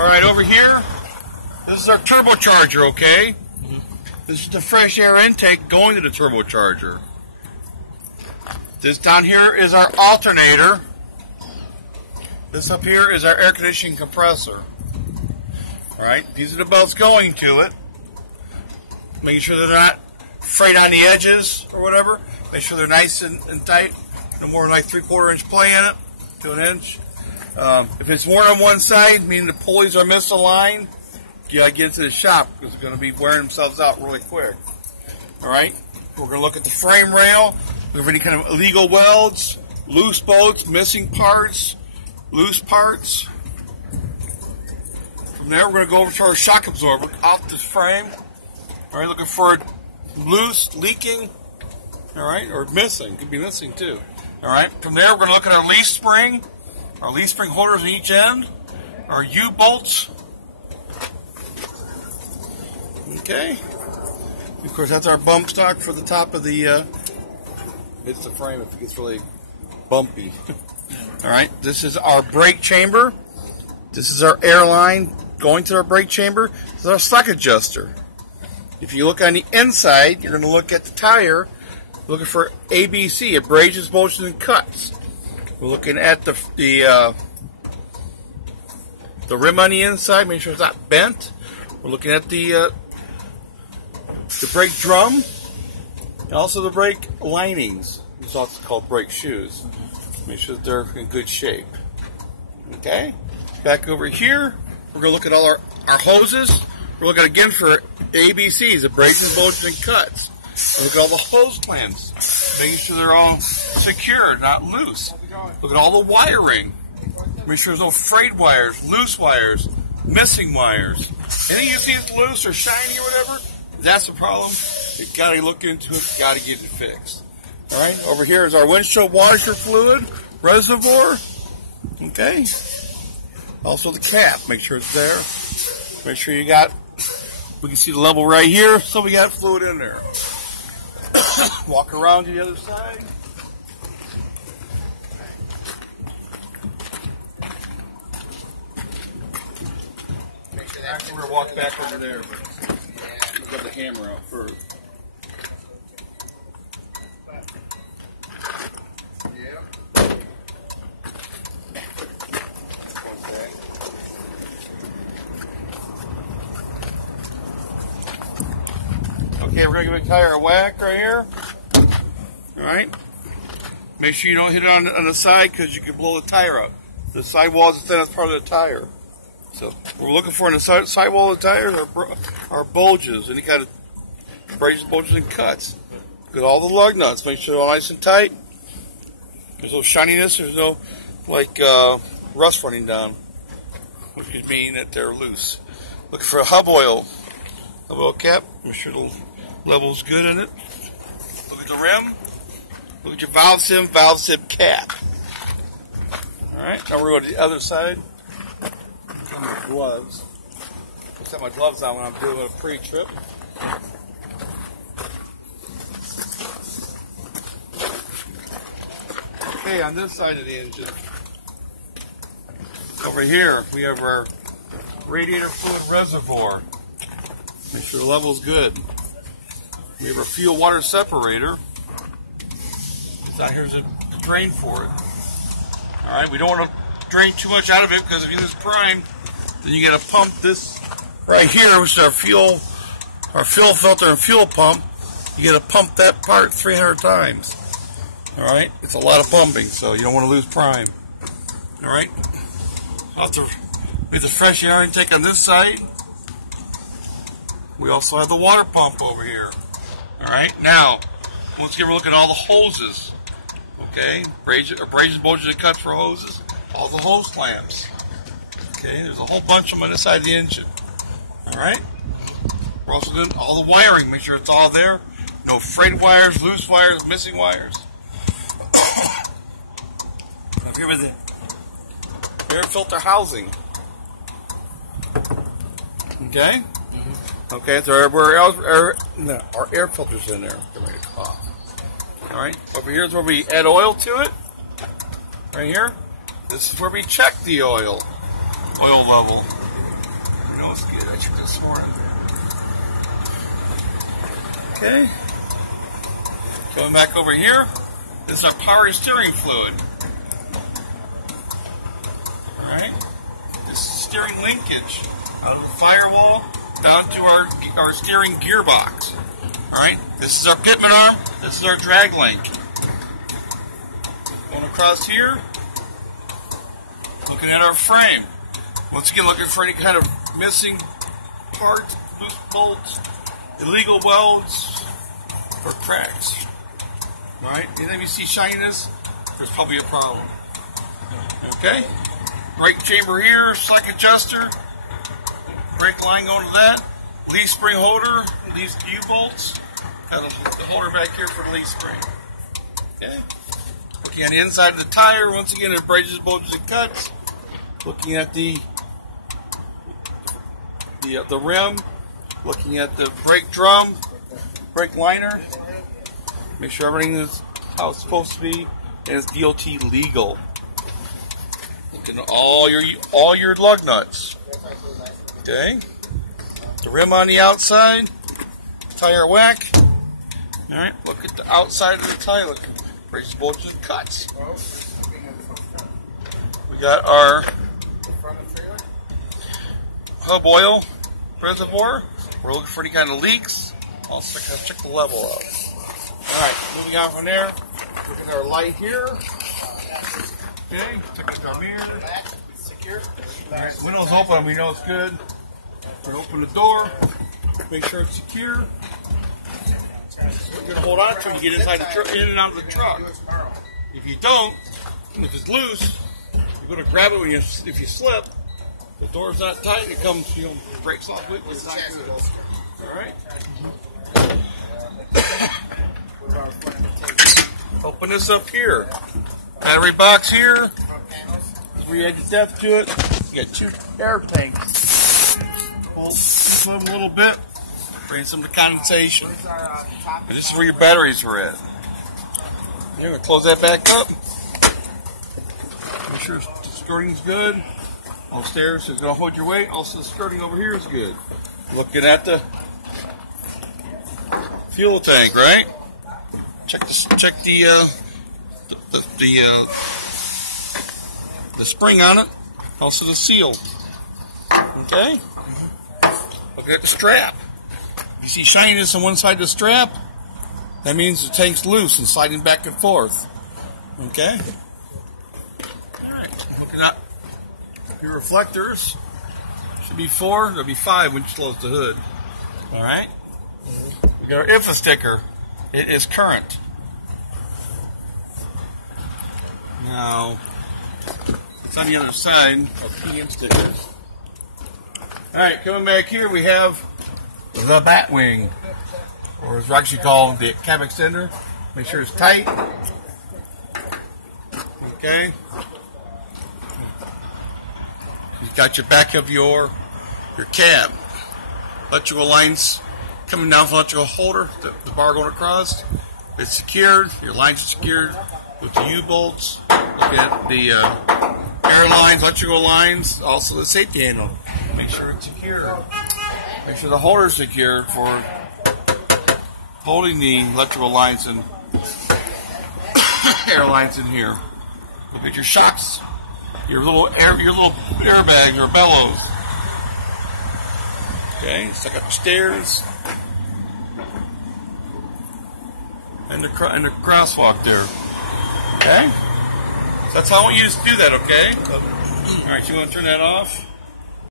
Alright, over here, this is our turbocharger, okay? This is the fresh air intake going to the turbocharger. This down here is our alternator. This up here is our air conditioning compressor. Alright, these are the belts going to it. Making sure they're not frayed on the edges or whatever. Make sure they're nice and tight. No more than like 3/4 inch play in it to an inch. If it's more on one side, meaning the pulleys are misaligned, you gotta get into the shop because they're going to be wearing themselves out really quick. Alright, we're going to look at the frame rail. Look for any kind of illegal welds, loose bolts, missing parts, loose parts. From there, we're going to go over to our shock absorber off this frame. Alright, looking for it loose, leaking, alright, or missing. Could be missing too. Alright, from there, we're going to look at our leaf spring holders on each end, our U-bolts. Okay. Of course, that's our bump stock for the top of the, hits the frame if it gets really bumpy. Alright, this is our brake chamber. This is our air line going to our brake chamber. This is our slack adjuster. If you look on the inside, you're going to look at the tire, looking for ABC, abrasions, bulges, and cuts. We're looking at the rim on the inside, make sure it's not bent. We're looking at the brake drum, and also the brake linings. It's also called brake shoes. Make sure that they're in good shape. Okay, back over here, we're going to look at all our hoses. We're looking again for ABCs, abrasions, bulges, and cuts. And look at all the hose clamps, making sure they're all secure, not loose. Look at all the wiring. Make sure there's no frayed wires, loose wires, missing wires. Any you see it's loose or shiny or whatever, that's a problem. You gotta look into it, gotta get it fixed. Alright, over here is our windshield washer fluid, reservoir. Okay. Also the cap, make sure it's there. Make sure you got, we can see the level right here, so we got fluid in there. Walk around to the other side. Actually, we're going to walk back over there, but we'll get the hammer out first. Okay, we're going to give a tire a whack right here. Alright. Make sure you don't hit it on the side because you can blow the tire up. The sidewall is then as part of the tire. So, what we're looking for in the sidewall of the tires are bulges, any kind of abrasions, bulges, and cuts. Look at all the lug nuts. Make sure they're all nice and tight. There's no shininess. There's no, like, rust running down, which could mean that they're loose. Looking for a hub oil cap. Make sure the level's good in it. Look at the rim. Look at your valve sim cap. Alright, now we're going to the other side. My gloves. I'll set my gloves on when I'm doing a pre-trip. Okay, on this side of the engine, over here we have our radiator fluid reservoir. Make sure the level's good. We have our fuel water separator. Down here's a drain for it. Alright, we don't want to drain too much out of it because if you lose prime, then you got to pump this right here, which is our fuel filter and fuel pump. You got to pump that part 300 times. Alright, it's a lot of pumping, so you don't want to lose prime. Alright, we have the fresh air intake on this side. We also have the water pump over here. Alright, now, once again, we're looking at all the hoses. Okay, abrasions, bulges, and cuts for hoses. All the hose clamps. Okay, there's a whole bunch of them on this side of the engine. Alright, we're also doing all the wiring. Make sure it's all there. No frayed wires, loose wires, missing wires. Up here with the air filter housing. Okay? Okay, so our air filter's in there. Get ready to cough. Alright, over here is where we add oil to it. Right here. This is where we check the oil level. smells good. I checked this morning. Okay. Going back over here. This is our power steering fluid. Alright. This is steering linkage out of the firewall down to our steering gearbox. Alright. This is our pitman arm. This is our drag link. Going across here. Looking at our frame. Once again, looking for any kind of missing parts, loose bolts, illegal welds, or cracks. Alright, anytime you see shininess, there's probably a problem. Okay? Brake chamber here, slack adjuster, brake line going to that, leaf spring holder, these U-bolts, and the holder back here for the leaf spring. Okay? Looking at the inside of the tire, once again, it abrasions, bulges, and cuts. Looking at the rim, looking at the brake drum, brake liner. Make sure everything is how it's supposed to be and it's DOT legal. Looking at all your lug nuts. Okay. The rim on the outside, tire whack. All right. Look at the outside of the tire. Look at brakes, bulges, and cuts. We got our hub oil reservoir. We're looking for any kind of leaks. Also check the level out. Alright, moving on from there. Look at our light here. Okay, check out our mirror. Alright, window's open, we know it's good. We're going to open the door. Make sure it's secure. We're going to hold on until you get inside the truck, in and out of the truck. If you don't, if it's loose, you're going to grab it when if you slip. The door's not tight, it comes, breaks off quickly. It's not good. Alright. Open this up here. Battery box here. Where you add the depth to it. You got 2 air tanks. Pull them a little bit. Bring some to condensation. And this is where your batteries were at. You're going to close that back up. Make sure the skirting's good. All stairs is going to hold your weight. Also, the skirting over here is good. Looking at the fuel tank, right? Check the spring on it. Also the seal. Okay. Look at the strap. If you see shininess on one side of the strap, that means the tank's loose and sliding back and forth. Okay. All right. Looking at your reflectors. Should be 4. There'll be 5 when you close the hood. All right. We got our info sticker. It is current. Now, it's on the other side of PM stickers. Alright, coming back here we have the bat wing, or it's actually called the cab extender. Make sure it's tight. Okay. You've got your back of your cab. Electrical lines coming down from the electrical holder, the bar going across. It's secured. Your lines are secured with the U-bolts. Look at the air lines, electrical lines, also the safety handle. Make sure it's secure. Make sure the holder is secure for holding the electrical lines and air lines in here. Look at your shocks, your little airbags or bellows. Okay, stick up the stairs. And the crosswalk there. Okay? So that's how I want you to do that, okay? Alright, you want to turn that off?